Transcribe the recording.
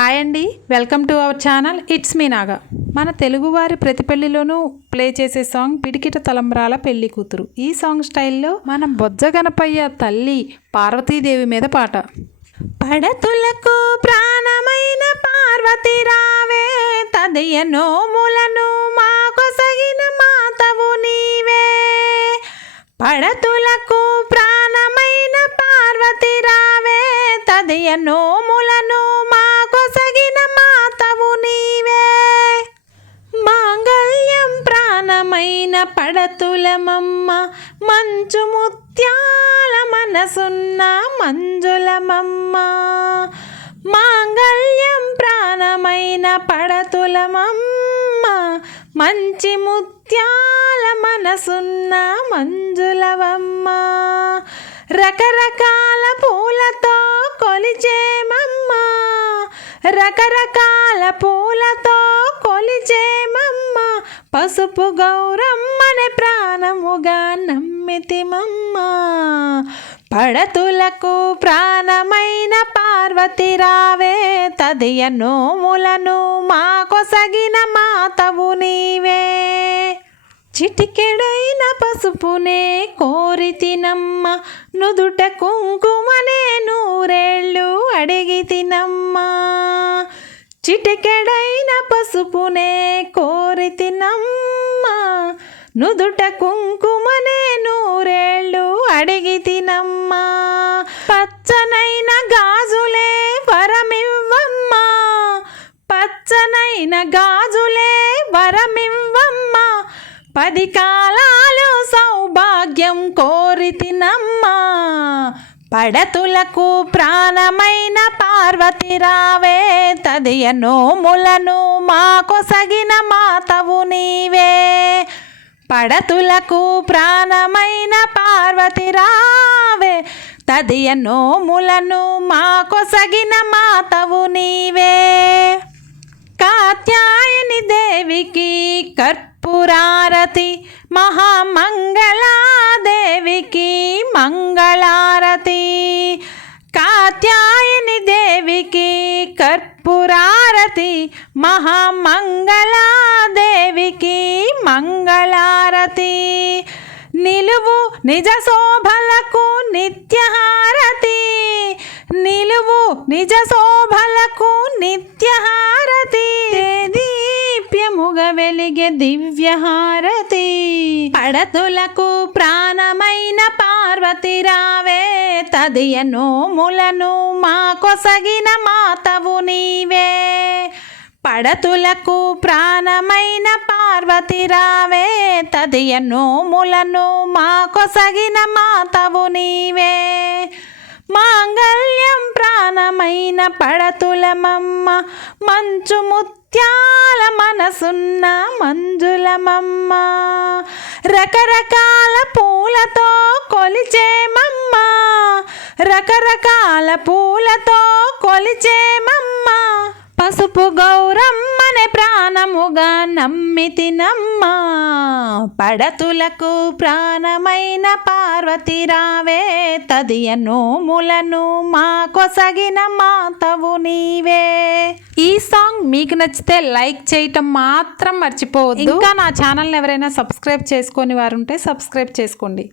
Hi అండి. Welcome to our channel. It's me Naga. మన తెలుగువారి ప్రతి పెళ్ళిలోనూ ప్లే చేసే సాంగ్ పిడికిట తలంబ్రాల పెళ్ళి కూతురు. ఈ సాంగ్ స్టైల్లో మన బొజ్జ గణపయ్య తల్లి పార్వతీదేవి మీద పాట. పడతులకు ప్రాణమైన పార్వతి రావే తదయ నోములను మాకొసగిన మాతవు నీవే. పడతులకు ప్రాణమైన పార్వతి రావే తదయ నో ప్రాణమైన పడతులమమ్మ మంచు ముత్యాల మనసున్న మంజులమమ్మ. మాంగళ్యం ప్రాణమైన పడతులమమ్మ మంచి ముత్యాల మనసున్న మంజులవమ్మ. రకరకాల పూలతో కొలిచేమమ్మ రకరకాల పూలతో కొలిచేమమ్మ పసుపు గౌరమ్మని ప్రాణముగా నమ్మితిమమ్మ పడతులకు ప్రాణమైన పార్వతి రావే తదియ నోములను మాకొసగిన మాతవు నీవే. చిటికెడైన పసుపునే కోరి తినమ్మ నుదుట కుంకుమనే నూరేళ్ళు అడిగి తినమ్మా చిటికెడైన పసుపునే కోరి తినమ్మా. నుదుట కుంకుమనే నూరేళ్ళు అడిగి తినమ్మా. పచ్చనైన గాజులే వరమివ్వమ్మా. పచ్చనైన గాజులే వరమివ్వమ్మా. పది కాలాలు సౌభాగ్యం కో పడతులకు ప్రాణమైన పార్వతి రావే తదియ నోములను మాకొసగిన మాతవు నీవే. పడతులకు ప్రాణమైన పార్వతి రావే తదియ నోములను మాకొసగిన మాతవు నీవే. కాత్యాయని దేవికి కర్పూరారతి మహామంగళాదేవికి మంగళారతి కాత్యాయని దేవికి కర్పూరారతి మహామంగళాదేవికి మంగళారతి నిలువు నిజ శోభలకు నిత్యహారతి నిలువు నిజ శోభలకు నిత్యహారతి దీప్యముగ వెలిగే దివ్యహారతి. పడతులకు ప్రాణమైన పార్వతి రావే. తదియ నోములను మాకొసగిన మాతవు నీవే. పడతులకు ప్రాణమైన పార్వతి రావే. తదియ నోములను మాకొసగిన మాతవు నీవే. మాంగళ్యం ప్రాణమైన పడతులమమ్మ మంచు ముత్యాల సున్నా మంజులమమ్మ. రకరకాల పూలతో కొలిచేమమ్మ. రకరకాల పూలతో కొలిచేమమ్మ. పసుపు గౌరమ్మనే ప్రాణముగా నమ్మితినమ్మ పడతులకు ప్రాణమైన పార్వతి రావే తదియ నోములను మాకొసగిన మాతవు నీవే. ఈ సాంగ్ మీకు నచ్చితే లైక్ చేయటం మాత్రం మర్చిపోవద్దు. ఇంకా నా ఛానల్ని ఎవరైనా సబ్స్క్రైబ్ చేసుకొని వారు ఉంటే సబ్స్క్రైబ్ చేసుకోండి.